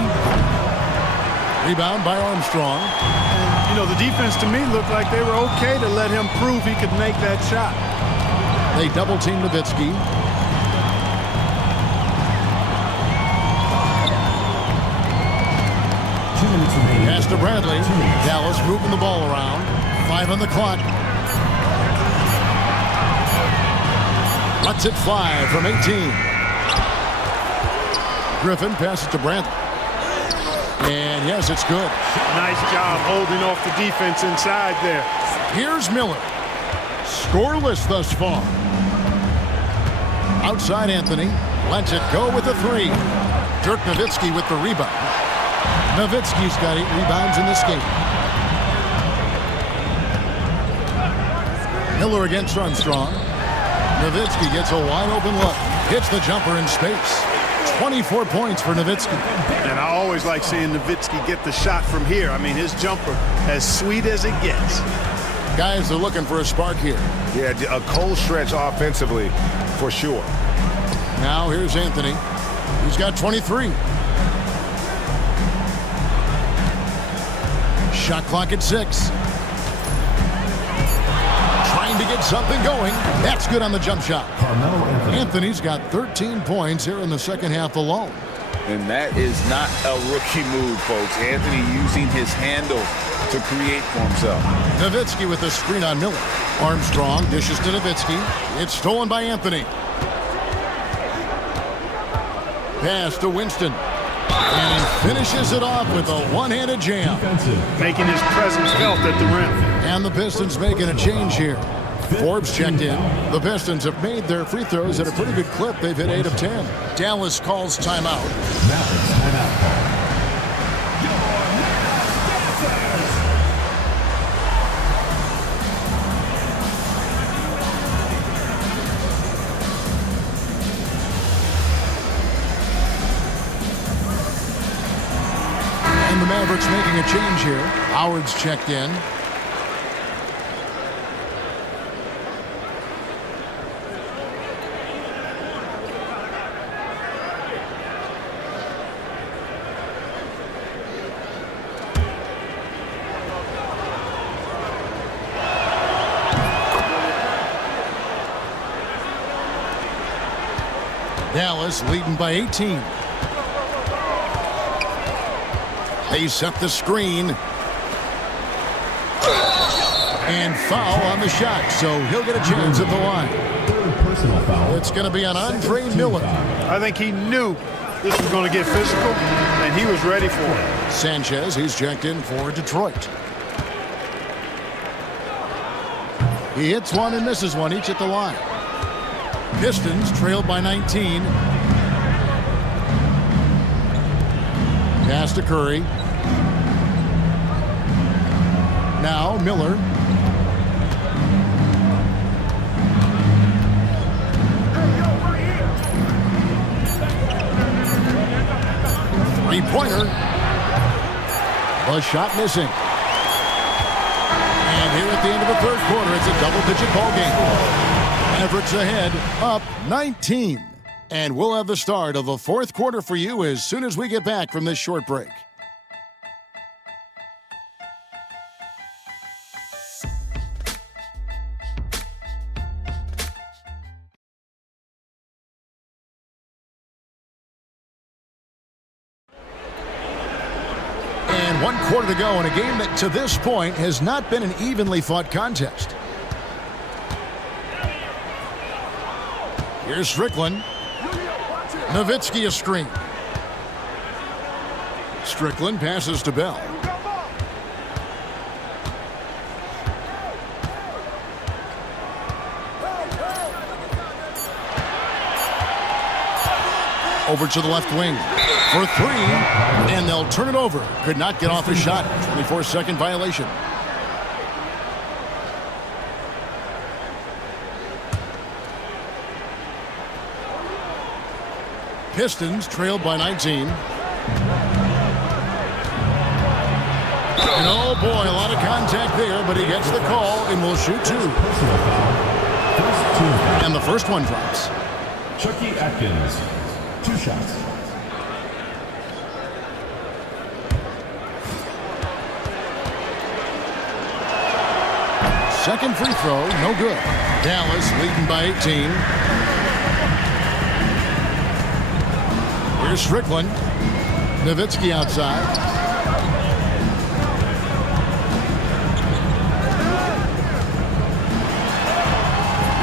Rebound by Armstrong. And, you know, the defense to me looked like they were okay to let him prove he could make that shot. They double-team Nowitzki. Pass to Bradley. Dallas moving the ball around. 5 on the clock. Lets it fly from 18. Griffin passes to Bradley. And yes, it's good. Nice job holding off the defense inside there. Here's Miller. Scoreless thus far. Outside Anthony. Lets it go with the 3. Dirk Nowitzki with the rebound. Nowitzki's got 8 rebounds in this game. Miller against Armstrong. Nowitzki gets a wide-open look. Hits the jumper in space. 24 points for Nowitzki. And I always like seeing Nowitzki get the shot from here. I mean, his jumper, as sweet as it gets. Guys are looking for a spark here. Yeah, a cold stretch offensively, for sure. Now here's Anthony. He's got 23. Shot clock at 6. Trying to get something going. That's good on the jump shot. Anthony's got 13 points here in the second half alone. And that is not a rookie move, folks. Anthony using his handle to create for himself. Nowitzki with the screen on Miller. Armstrong dishes to Nowitzki. It's stolen by Anthony. Pass to Winston. And he finishes it off with a one-handed jam. Making his presence felt at the rim. And the Pistons making a change here. Forbes checked in. The Pistons have made their free throws at a pretty good clip. They've hit 8 of 10. Dallas calls timeout. Mavericks timeout. And the Mavericks making a change here. Howard's checked in. Dallas leading by 18. They set the screen. And foul on the shot, so he'll get a chance at the line. Personal foul. It's going to be on Andre Miller. I think he knew this was going to get physical, and he was ready for it. Sanchez, he's checked in for Detroit. He hits one and misses one, each at the line. Pistons trailed by 19. Pass to Curry. Now Miller. Three-pointer. The shot missing. And here at the end of the third quarter, it's a double-digit ball game. Mavericks ahead, up 19. And we'll have the start of the fourth quarter for you as soon as we get back from this short break. And 1 quarter to go in a game that to this point has not been an evenly fought contest. Here's Strickland. Nowitzki a screen. Strickland passes to Bell. Over to the left wing for 3, and they'll turn it over. Could not get off his shot. 24-second violation. Pistons trailed by 19. And oh boy, a lot of contact there, but he gets the call and will shoot 2. And the first one drops. Chucky Atkins, 2 shots. Second free throw, no good. Dallas leading by 18. Here's Strickland. Nowitzki outside.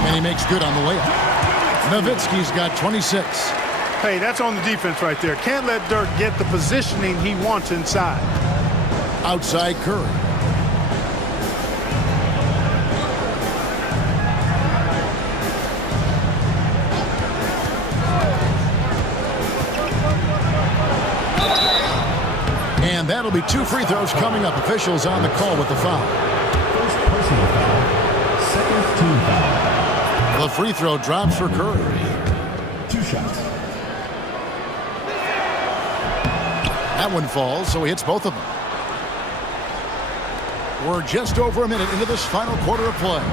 And he makes good on the layup. Nowitzki's got 26. Hey, that's on the defense right there. Can't let Dirk get the positioning he wants inside. Outside Curry. And that'll be 2 free throws coming up. Officials on the call with the foul. First personal foul, second team foul. The free throw drops for Curry. 2 shots. That one falls, so he hits both of them. We're just over a minute into this final quarter of play.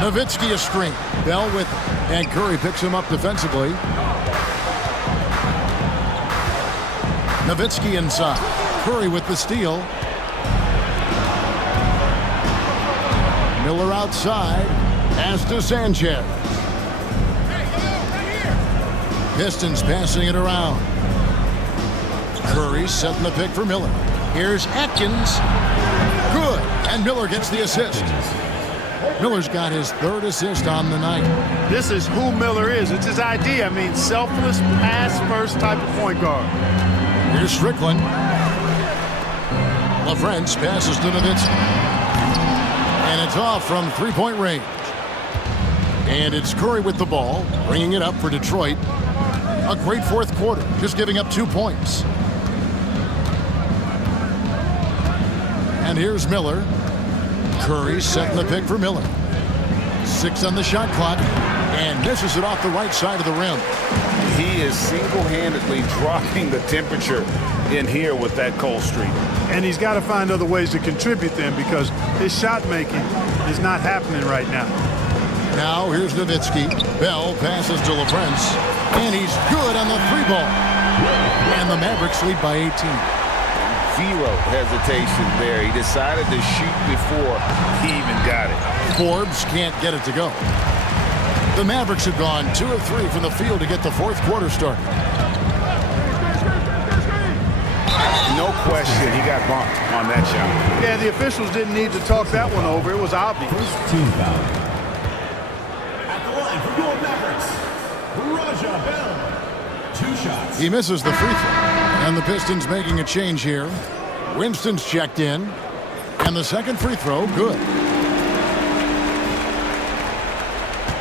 Nowitzki a screen. Bell with it. And Curry picks him up defensively. Nowitzki inside. Curry with the steal. Miller outside. Pass to Sanchez. Pistons passing it around. Curry setting the pick for Miller. Here's Atkins. Good. And Miller gets the assist. Miller's got his 3rd assist on the night. This is who Miller is. It's his idea. I mean, selfless, pass-first type of point guard. Here's Strickland. LaFrance passes to Nowitzki. And it's off from 3-point range. And it's Curry with the ball, bringing it up for Detroit. A great 4th quarter, just giving up 2 points. And here's Miller. Curry setting the pick for Miller. 6 on the shot clock. And misses it off the right side of the rim. He is single-handedly dropping the temperature in here with that cold streak. And he's got to find other ways to contribute then, because his shot making is not happening right now. Now here's Nowitzki. Bell passes to LaFrance. And he's good on the 3-ball. And the Mavericks lead by 18. Zero hesitation there. He decided to shoot before he even got it. Forbes can't get it to go. The Mavericks have gone 2 of 3 from the field to get the 4th quarter started. No question, he got bumped on that shot. Yeah, the officials didn't need to talk that one over. It was obvious. First team foul. At the line for your Mavericks, Raja Bell. 2 shots. He misses the free throw. And the Pistons making a change here. Winston's checked in. And the second free throw, good.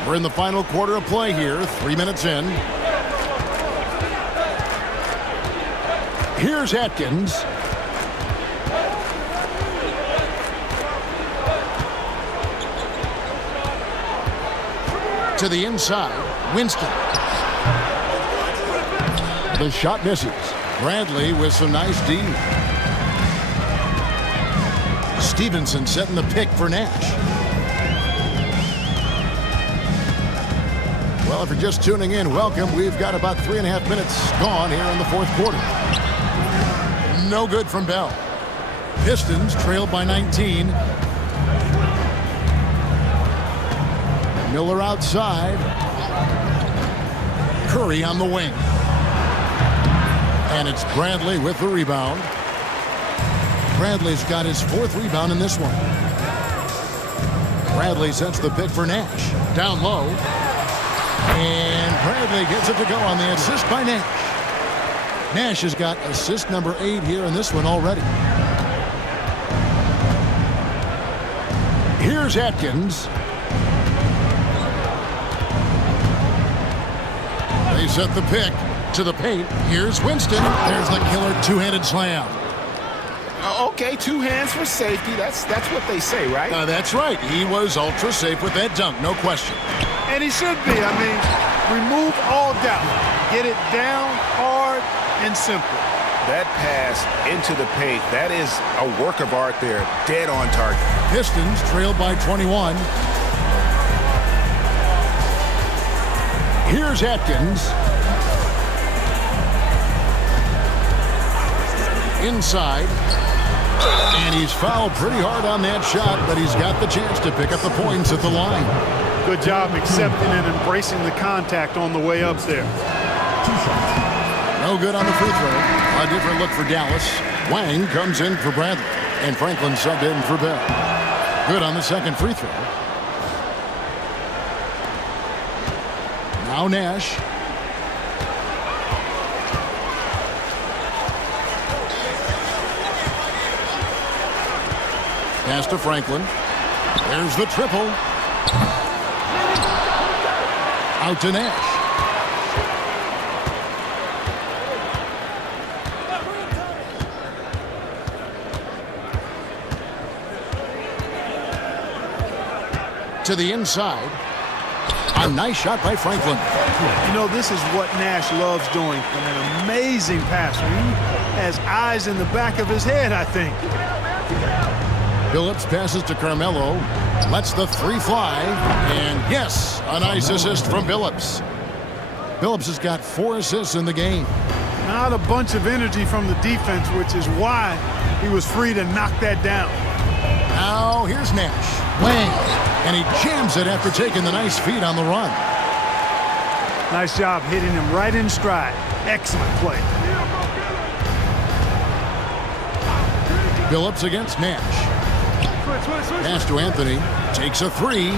We're in the final quarter of play here, 3 minutes in. Here's Atkins. To the inside, Winston. The shot misses. Bradley with some nice D. Stevenson setting the pick for Nash. Well, if you're just tuning in, welcome. We've got about 3.5 minutes gone here in the 4th quarter. No good from Bell. Pistons trailed by 19. Miller outside. Curry on the wing. And it's Bradley with the rebound. Bradley's got his 4th rebound in this one. Bradley sets the pick for Nash. Down low. And Bradley gets it to go on the assist by Nash. Nash has got assist number 8 here in this one already. Here's Atkins. They set the pick to the paint. Here's Winston. There's the killer two-handed slam. Okay, 2 hands for safety. That's what they say, right? That's right. He was ultra safe with that dunk, no question. And he should be. I mean, remove all doubt. Get it down, hard, and simple. That pass into the paint, that is a work of art there. Dead on target. Pistons trailed by 21. Here's Atkins. Inside. And he's fouled pretty hard on that shot, but he's got the chance to pick up the points at the line. Good job accepting and embracing the contact on the way up there. No good on the free throw. A different look for Dallas. Wang comes in for Bradley. And Franklin subbed in for Bell. Good on the second free throw. Now Nash. Pass to Franklin. There's the triple. Out to Nash. To the inside. A nice shot by Franklin. You know, this is what Nash loves doing. An amazing passer. He has eyes in the back of his head, I think. Phillips passes to Carmelo. Lets the 3 fly. And yes, a nice assist from Phillips. Phillips has got 4 assists in the game. Not a bunch of energy from the defense, which is why he was free to knock that down. Now here's Nash. Wang. And he jams it after taking the nice feed on the run. Nice job hitting him right in stride. Excellent play. Phillips against Nash. Pass to Anthony. Takes a 3.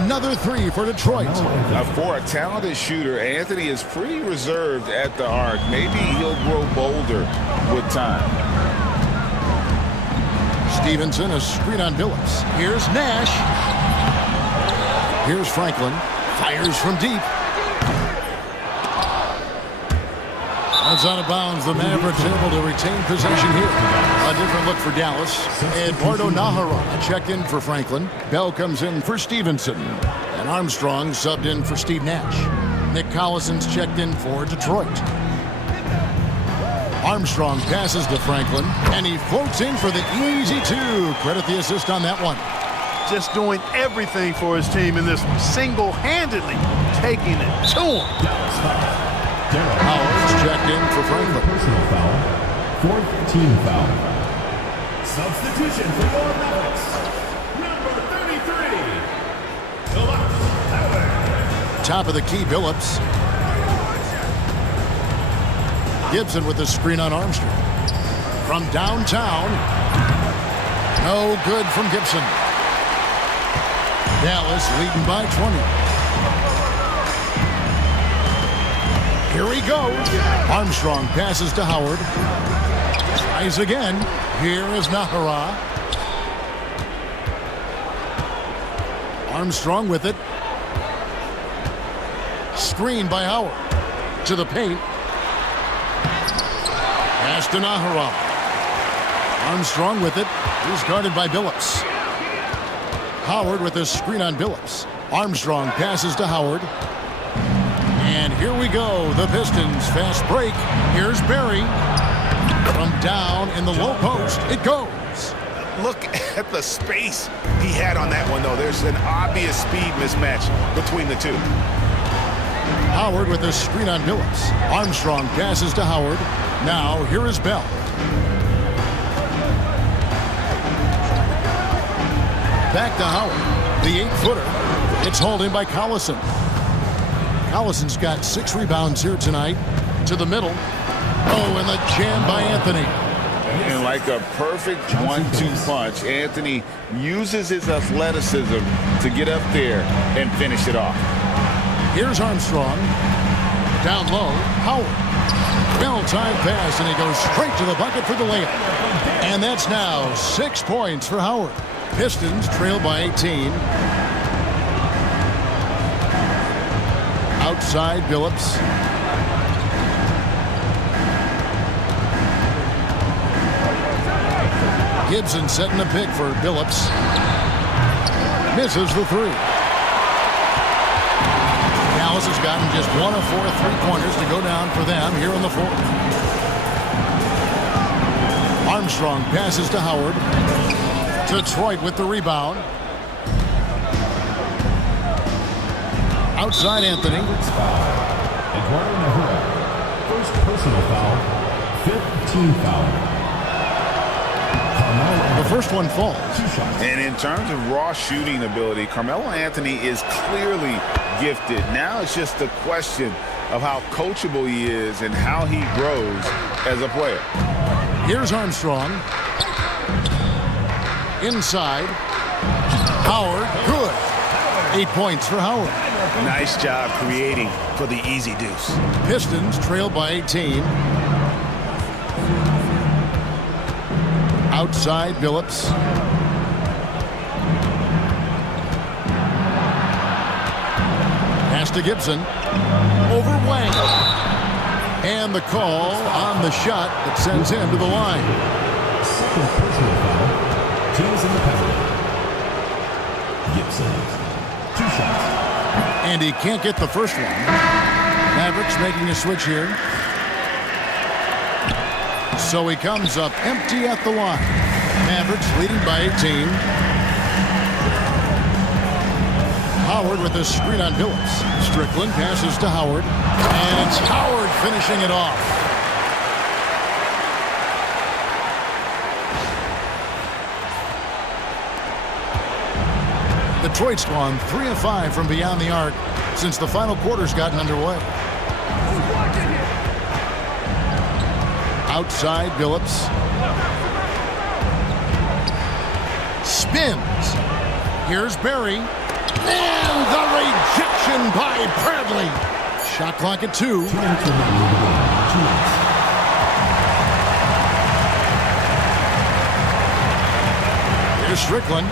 Another 3 for Detroit. For a talented shooter, Anthony is pretty reserved at the arc. Maybe he'll grow bolder with time. Stevenson, a screen on Phillips. Here's Nash. Here's Franklin. Fires from deep. That's out of bounds. The Mavericks able to retain possession here. A different look for Dallas. Eduardo Nahara checked in for Franklin. Bell comes in for Stevenson. And Armstrong subbed in for Steve Nash. Nick Collison's checked in for Detroit. Armstrong passes to Franklin, and he floats in for the easy 2. Credit the assist on that one. Just doing everything for his team in this one. Single-handedly taking it to him. Howard's checked in for Franklin. Personal foul. 4th team foul. Substitution for the Mavericks. Number 33. Phillips. Top of the key, Phillips. Gibson with the screen on Armstrong. From downtown. No good from Gibson. Dallas leading by 20. Here he goes. Armstrong passes to Howard. Tries again. Here is Nahara. Armstrong with it. Screen by Howard. To the paint. Pass to Nahara. Armstrong with it. He's guarded by Phillips. Howard with a screen on Phillips. Armstrong passes to Howard. And here we go. The Pistons fast break. Here's Barry. From down in the low post, it goes. Look at the space he had on that one, though. There's an obvious speed mismatch between the two. Howard with a screen on Phillips. Armstrong passes to Howard. Now, here is Bell. Back to Howard. The 8-footer. It's hauled in by Collison. Collison's got 6 rebounds here tonight. To the middle. Oh, and the jam by Anthony. And like a perfect 1-2 punch, Anthony uses his athleticism to get up there and finish it off. Here's Armstrong. Down low, Howard. Well-timed pass, and he goes straight to the bucket for the layup. And that's now 6 points for Howard. Pistons trail by 18. Outside, Billups. Gibson setting the pick for Billups. Misses the three. Dallas has gotten just 1 of 4 3-pointers to go down for them here in the fourth. Armstrong passes to Howard. Detroit with the rebound. Outside Anthony. Eduardo Nahura, first personal foul, 5th team foul. The first one falls. And in terms of raw shooting ability, Carmelo Anthony is clearly gifted. Now it's just a question of how coachable he is and how he grows as a player. Here's Armstrong. Inside. Howard, good. 8 points for Howard. Nice job creating for the easy deuce. Pistons trail by 18. Outside, Billups. Pass to Gibson. Over Wang. And the call on the shot that sends him to the line. Second personal foul, teams in the penalty. Gibson, 2 shots. And he can't get the first one. Mavericks making a switch here. So he comes up empty at the line. Mavericks leading by 18. Howard with a screen on Billups. Strickland passes to Howard. And it's Howard finishing it off. Detroit's gone 3 of 5 from beyond the arc since the final quarter's gotten underway. Outside, Billups. Spins. Here's Barry. And the rejection by Bradley. Shot clock at 2. Here's Strickland.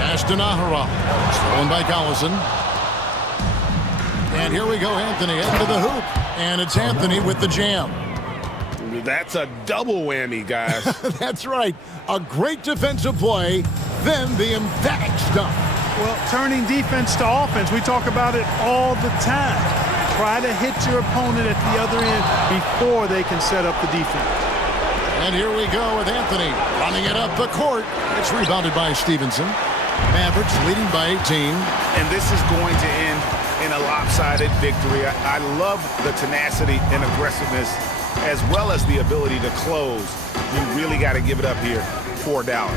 Pass to Nahara. Stolen by Collison. And here we go, Anthony into the hoop. And it's Anthony with the jam. That's a double whammy, guys. That's right. A great defensive play, then the emphatic stuff. Well, turning defense to offense, we talk about it all the time. Try to hit your opponent at the other end before they can set up the defense. And here we go with Anthony running it up the court. It's rebounded by Stevenson. Mavericks leading by 18. And this is going to end in a lopsided victory. I love the tenacity and aggressiveness as well as the ability to close. You really got to give it up here for Dallas.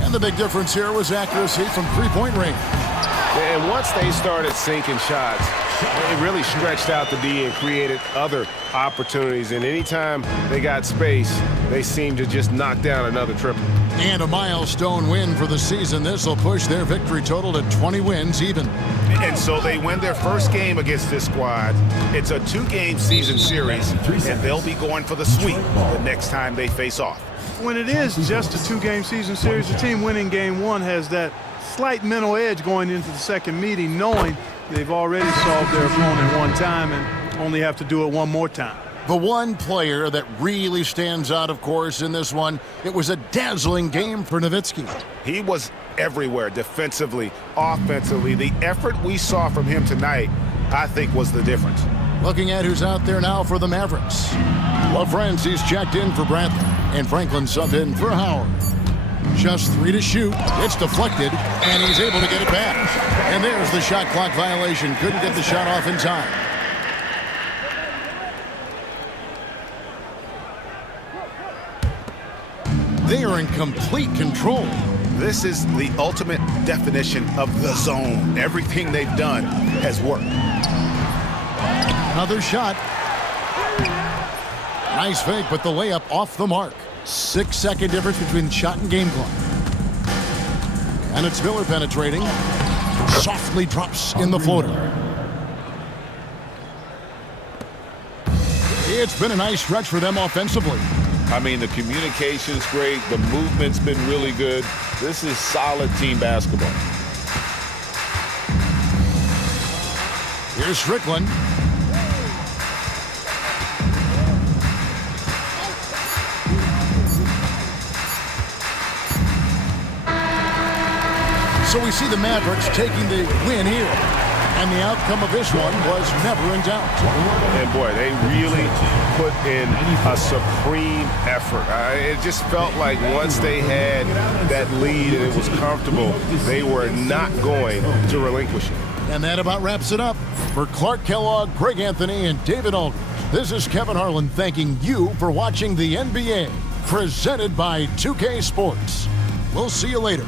And the big difference here was accuracy from three-point range. And once they started sinking shots, it really stretched out the D and created other opportunities. And anytime they got space, they seemed to just knock down another triple. And a milestone win for the season. This will push their victory total to 20 wins even. And so they win their first game against this squad. It's a 2-game season series, and they'll be going for the sweep the next time they face off. When it is just a 2-game season series, the team winning game 1 has that slight mental edge going into the second meeting, knowing they've already solved their opponent one time and only have to do it one more time. The one player that really stands out, of course, in this one, it was a dazzling game for Nowitzki. He was everywhere, defensively, offensively. The effort we saw from him tonight, I think, was the difference. Looking at who's out there now for the Mavericks. Well, friends, he's checked in for Bradley, and Franklin subbed in for Howard. Just 3 to shoot. It's deflected, and he's able to get it back. And there's the shot clock violation. Couldn't get the shot off in time. They are in complete control. This is the ultimate definition of the zone. Everything they've done has worked. Another shot. Nice fake, but the layup off the mark. 6-second difference between shot and game clock. And it's Miller penetrating. Softly drops in the floater. It's been a nice stretch for them offensively. I mean, the communication's great. The movement's been really good. This is solid team basketball. Here's Strickland. So we see the Mavericks taking the win here. And the outcome of this one was never in doubt. And boy, they really put in a supreme effort. It just felt like once they had that lead and it was comfortable, they were not going to relinquish it. And that about wraps it up. For Clark Kellogg, Greg Anthony, and David Aldridge, this is Kevin Harlan thanking you for watching the NBA, presented by 2K Sports. We'll see you later.